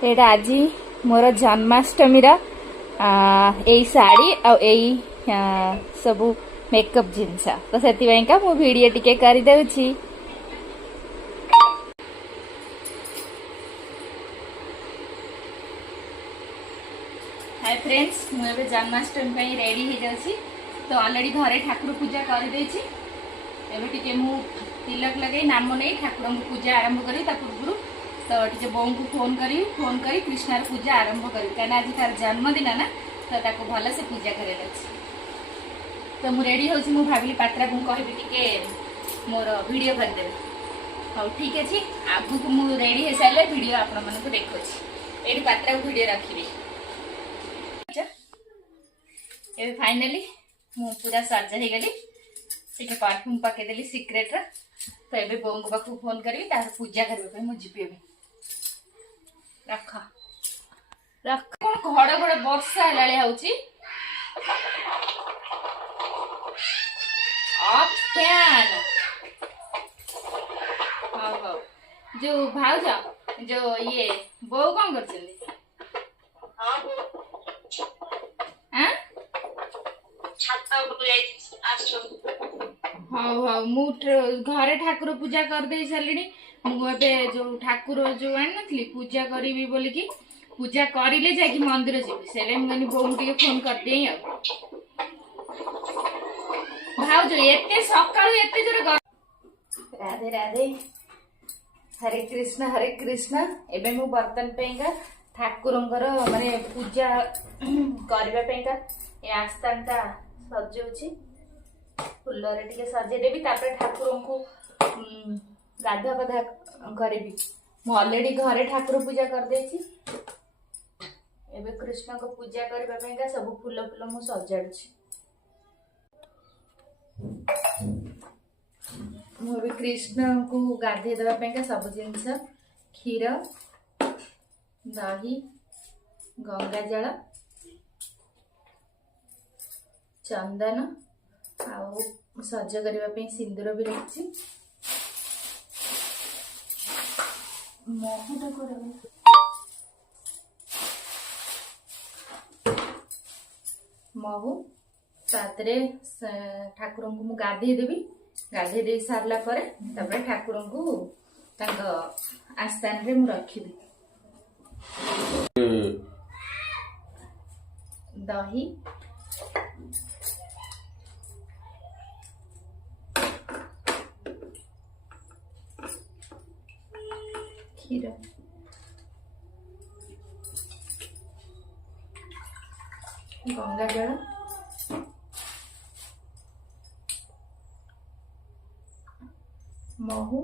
एटा आज मोर जन्माष्टमी यही शाढ़ी सब मेकअप जिनस तो से मु वीडियो टिके करदे। हाय फ्रेंड्स, मुझे जन्माष्टमी रेडी हो जाऊँगी। तो ऑलरेडी घरे ठाकुर पूजा कर टे मु तिलक लगे नाम नहीं ठाकुर पूजा आरंभ करी पूर्व तो टे बोऊ को फोन करी कृष्णार पूजा आरंभ करी क्या आज तार जन्मदिन ना तो ताको भल से पूजा कर। तो मु रेडी होची मु भाविली पात्रा को कहबी टिके मोर वीडियो करदे। हाँ ठीक अच्छे, आगु को मु रेडी हो सारे वीडियो आपण मन को देखुची। एठी पात्रा को वीडियो रखी। ए फाइनली मु पूरा सज हो गली। ठीक परफ्यूम पकईदेली सिक्रेट रा। तो ये बोऊ को पाखु फोन करी पूजा करने मुझे जीपी। रख रख कौन घड़ घड़ वर्षा है जो भाज जो ये बोऊ कौन कर हाँ हाँ मु घरे ठाकुर पूजा कर दे सारे। मुझे जो ठाकुर जो आनी नी पूजा करी बोलिकी पूजा करिले जाकि मंदिर जी से मुझे बोऊ टे फोन कर दिए। भाज एते सकाळु एते जोर राधे राधे हरे कृष्ण एबे मु बर्तन पेगा ठाकुरंकर माने पूजा करबा पेगा ए आस्थानटा सजाउछि। फुलरे टिके सजेदेवी ठाकुर को गाधुआ पाधा करी। मु ऑलरेडी घरे ठाकुर पूजा कर देछि। एबे कृष्ण को पूजा करबा सब फूल फूल मु सजाडुछि। मु कृष्ण को गाधे देवा सब जिनस क्षीर दही गंगा जल चंदन आउ सज करने सिंदूर भी रखी। महू तातरे ठाकुर को मु गाधे देवी। गाधे दे सारला पर ठाकुर को आस्थान रे मु रखी। दही क्षीर गंगा जल महू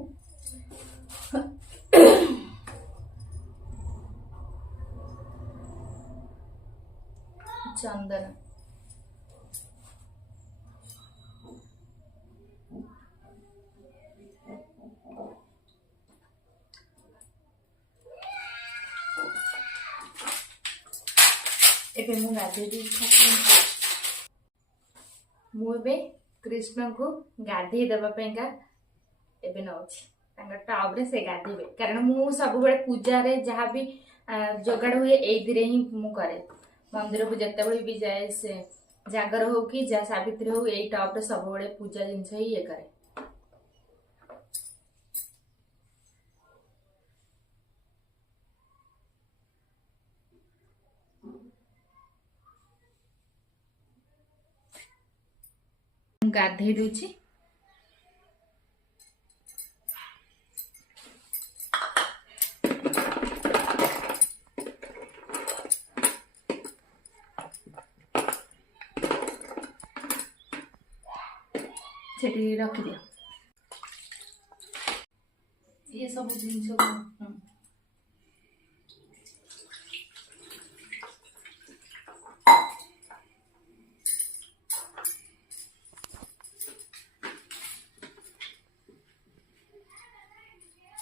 चंदन एबे मु गाधे दी मुझे कृष्ण को गाधे देवाई एबे नौछि टब रे से गाधे कारण मु सब बेले पूजा रे जहाँ भी जोगाड़ हुए एइदिरे ही मु करे। मंदिर को जिते बड़े भी जाए से जागर हो कि जा सावित्री हो यही टब रे सब बेले पूजा जिनस ही ये करे। गाधे दूची सेठी रखी दिया ये सब जिन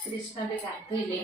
कृष्ण भी गाधोले।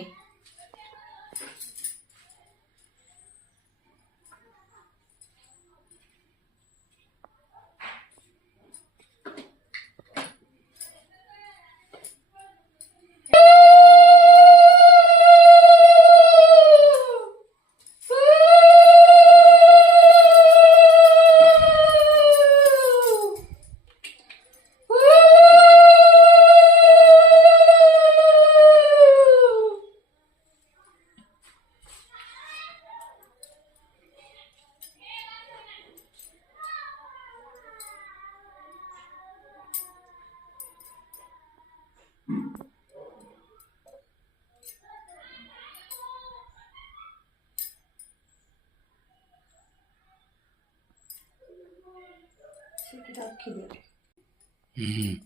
ରଖିଦିଅ।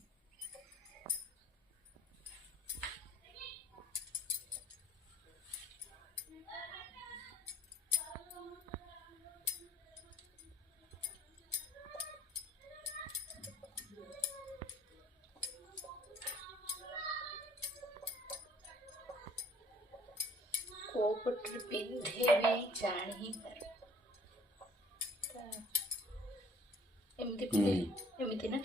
କୋଉପଟରେ ପିନ୍ଧେବି ଜାଣି ହିଁ ପାରୁ। ଏମିତି ପିନ୍ଧେ, ଏମିତି ନା?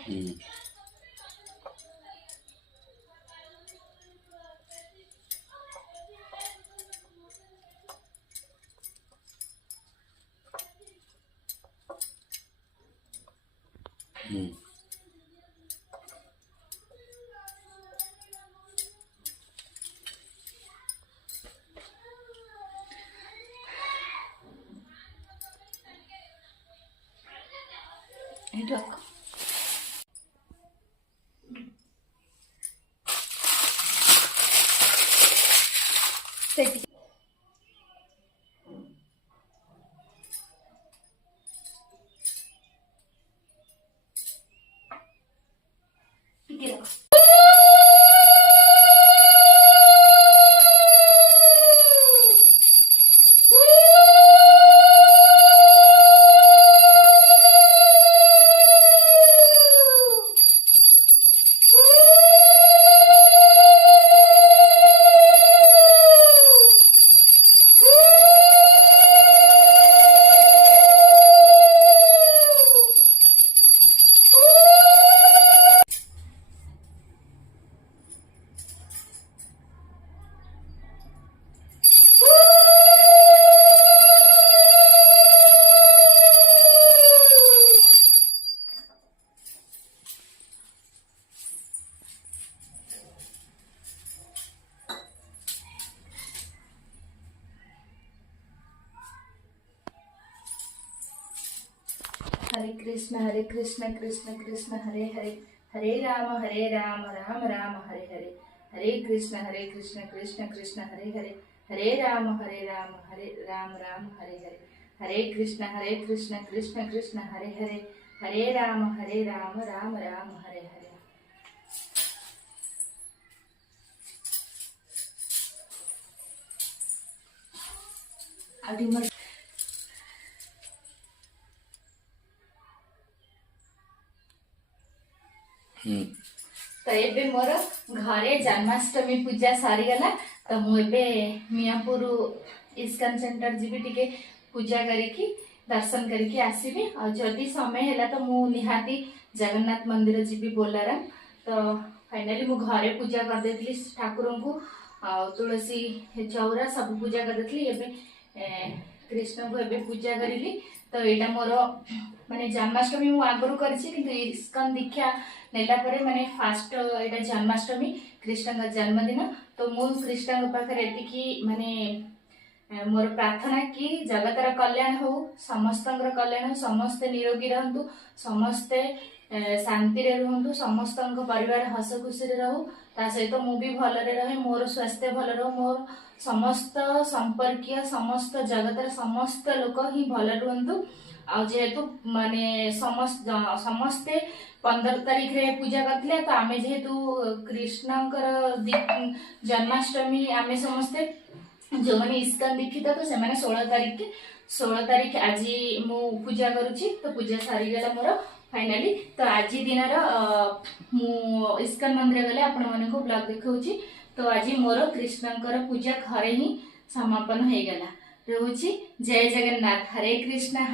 ରଖ। ସେଠି ଟିକେ ରଖ। हरे कृष्ण कृष्ण कृष्ण हरे हरे, हरे राम राम राम हरे हरे, हरे कृष्ण कृष्ण कृष्ण हरे हरे, हरे राम राम हरे हरे, हरे कृष्ण कृष्ण कृष्ण हरे हरे, हरे राम राम राम हरे हरे। तो एबे मोर घरे जन्माष्टमी पूजा सारी गला। तो मुझे मियापुर इस्कन सेंटर जीवी टिके पूजा करिकी दर्शन करके आसबि। और जदि समय है तो मु निहाती जगन्नाथ मंदिर जीवी बोलाराम। तो फाइनाली मु घरे पूजा कर देथली ठाकुर को, तुलसी चौरा सब पूजा कर देथली। एबे कृष्ण को एबे पूजा करिली। तो यहाँ मोर माने जन्माष्टमी मु आगु करछि, किंतु इस्कन दीक्षा नेला परे माने फास्ट एटा जन्माष्टमी कृष्ण का जन्मदिन। तो मु कृष्ण पाखे एतिकी माने मोर प्रार्थना कि जगतर कल्याण हो, समस्तंकर कल्याण हो, समस्ते निरोगी रहंतु, समस्ते शांति रे रहंतु, समस्त परिवार हस खुशी रे रहू। ता सहित मु भी भलरे रहे, मोर स्वास्थ्य भल रहो, मोर समस्त संपर्कीय समस्त जगतर समस्त लोक ही भल रुहंतु। आ जेहेतु माने समस्ते 15 तारीख रे पूजा करथिले, तो आमे जेहेतु कृष्णकर जन्माष्टमी आमे समस्ते जो मैंने इस्कन दीक्षित तो से 16 तारीख आज मु पूजा करुच्ची। तो पूजा सारी गला मोर फाइनाली। तो आज दिन मु इस्कन मंदिर गले आपण मन को ब्लॉग देखौची। तो आज मोर कृष्णकर पूजा घरे ही समापन हो गला। रोची जय जगन्नाथ, हरे कृष्ण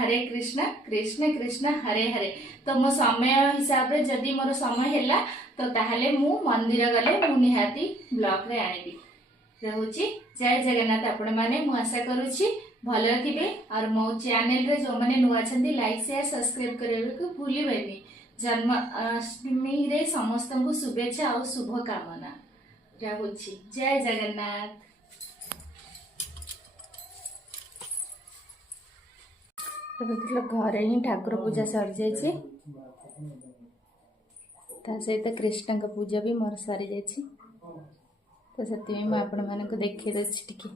कृष्ण कृष्ण हरे हरे। तो मो समय हिसाब रे जदि मोर समय हैला तो ताहले मु मंदिर गले मु निहाती ब्लॉग रे आनिबी। रोची जय जगन्नाथ। आपण माने मु आशा करूची भल थिबे। और मो चैनल रे जो माने नुआ छथि लाइक शेयर सब्सक्राइब करबे को भूलिबेनी। जन्माष्टमी रे समस्त को शुभेच्छा और शुभ कामना। रोची जय जगन्नाथ। घरे ही ठाकुर पूजा सरी जाइए, सहित कृष्ण का पूजा भी मोर सरी जाइए। तो से आपण मान को देखी दे टिके।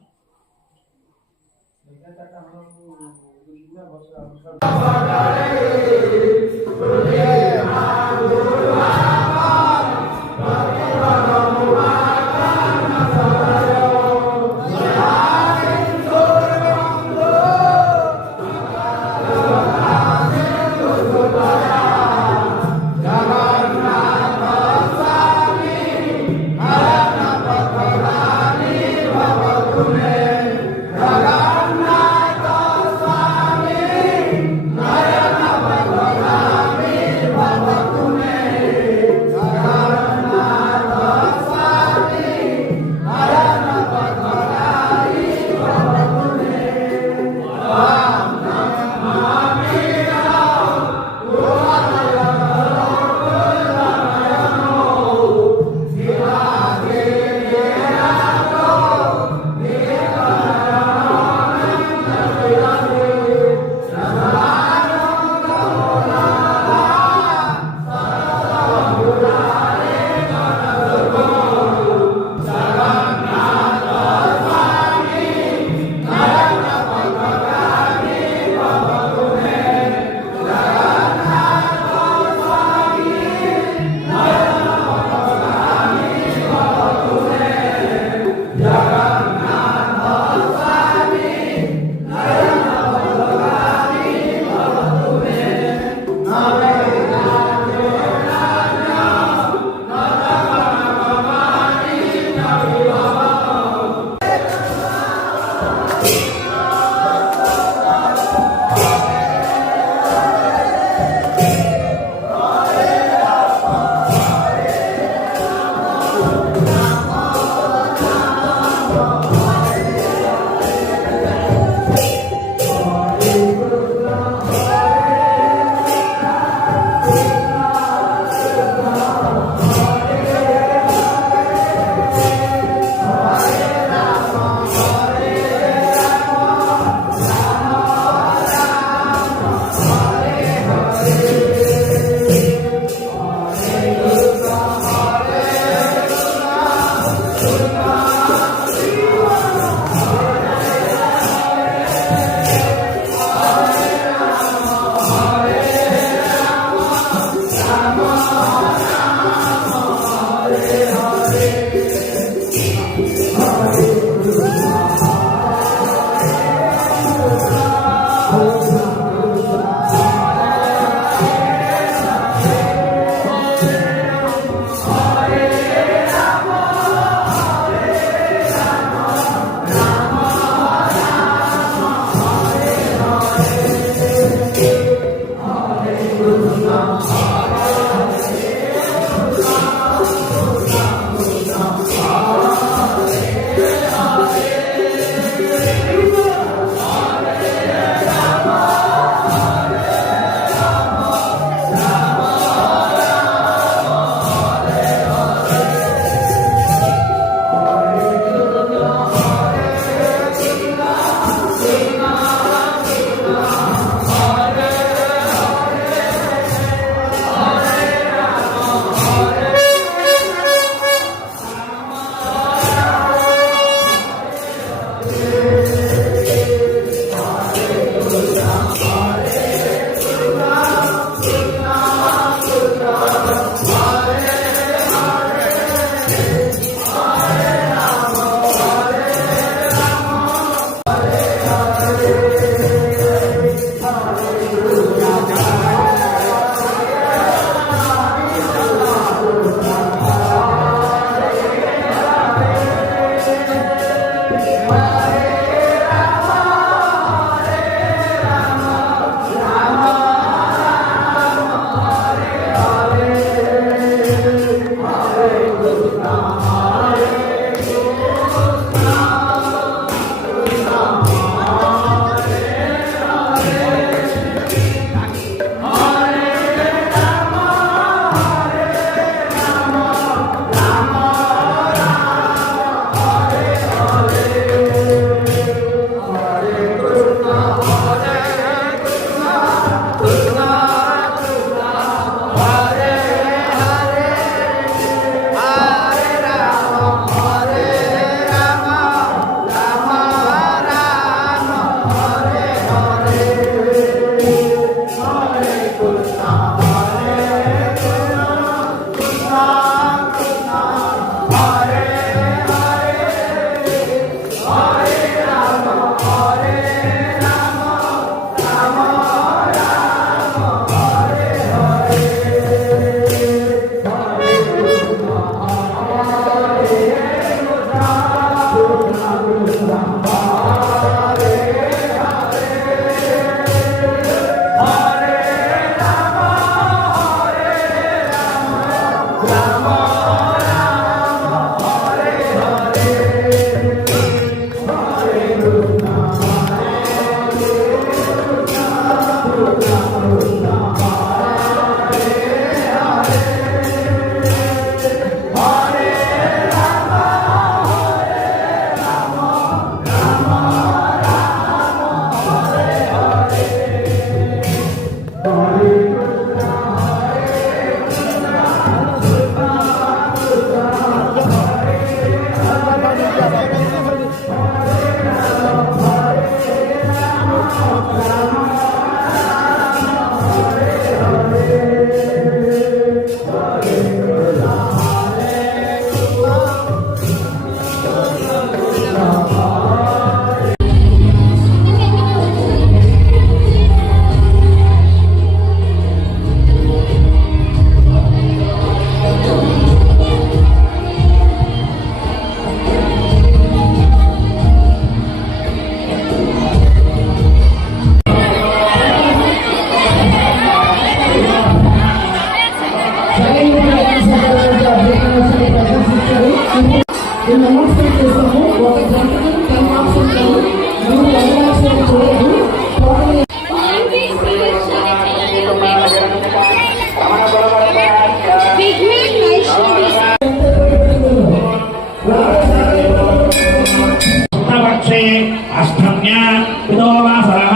अष्टम्या पितोवासरः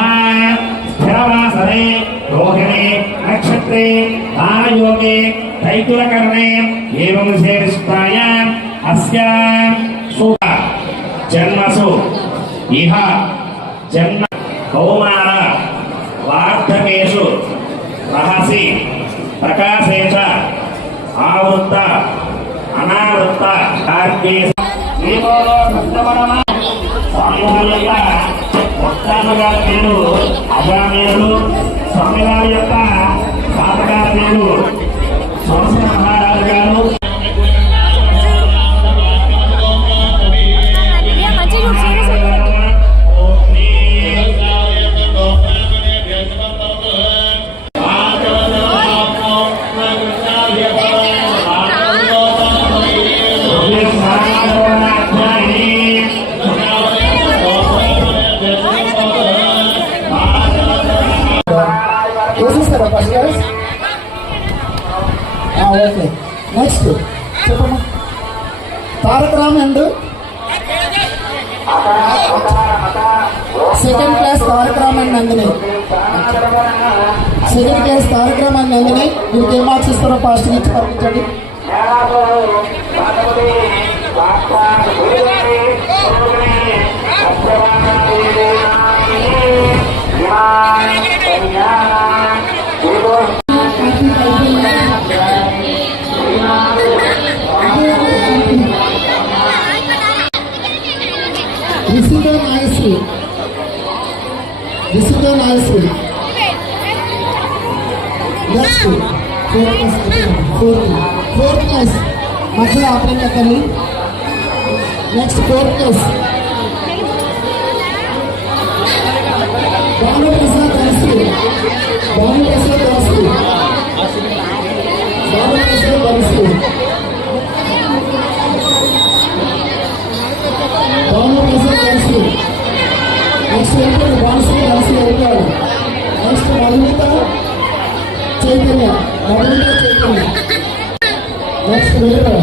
स्थिरवासरे रोहिणे नक्षत्रे दानयोगे तैतुलकर्णे एवं विशेषिष्टायाम् अस्याम् शुभ जन्मसु इह जन्म कौमार वार्धकेषु रहसि प्रकाशे च आवृत्त अनावृत्त कार्ये ఒక్కామగారు అజామేయులు స్వామివారి యొక్క పాతగారు సోమశేఖర మహారాజు గారు ఓకే నెక్స్ట్ చెప్పమ్మా తారక రామన్ సెకండ్ క్లాస్ తారక రామన్ నందిని సెకండ్ క్లాస్ తారక రామన్ నందిని మీకు ఏం మార్క్స్ ఇస్తారో ఫాస్ట్ ఇచ్చి పంపించండి Discipline nicely. Next, fourth class. मध्य आपने क्या करी? Next fourth class. बालू प्रसाद दर्शी. बालू प्रसाद दर्शी. बालू प्रसाद दर्शी. बालू प्रसाद दर्शी. Next enter Vansi Vansi enter. Next Madhumita Chaitanya. Madhumita Chaitanya. Next Vera.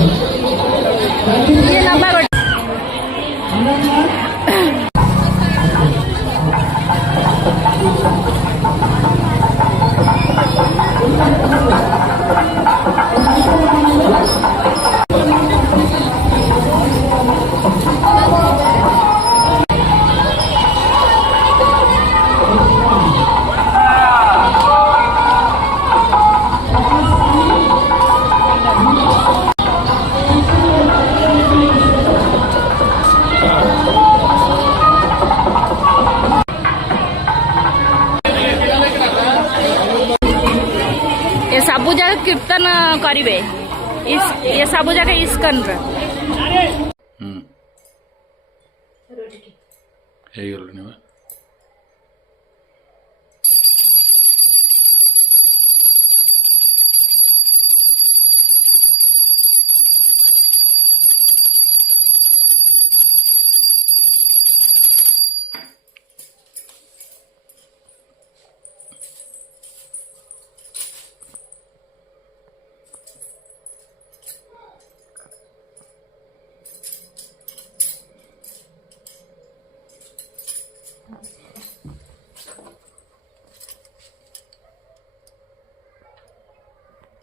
ये सबू जगह कीर्तन करिवे ये सबू जगह इस्कन ಹೇಗಿಲ್ಲ ನೀವು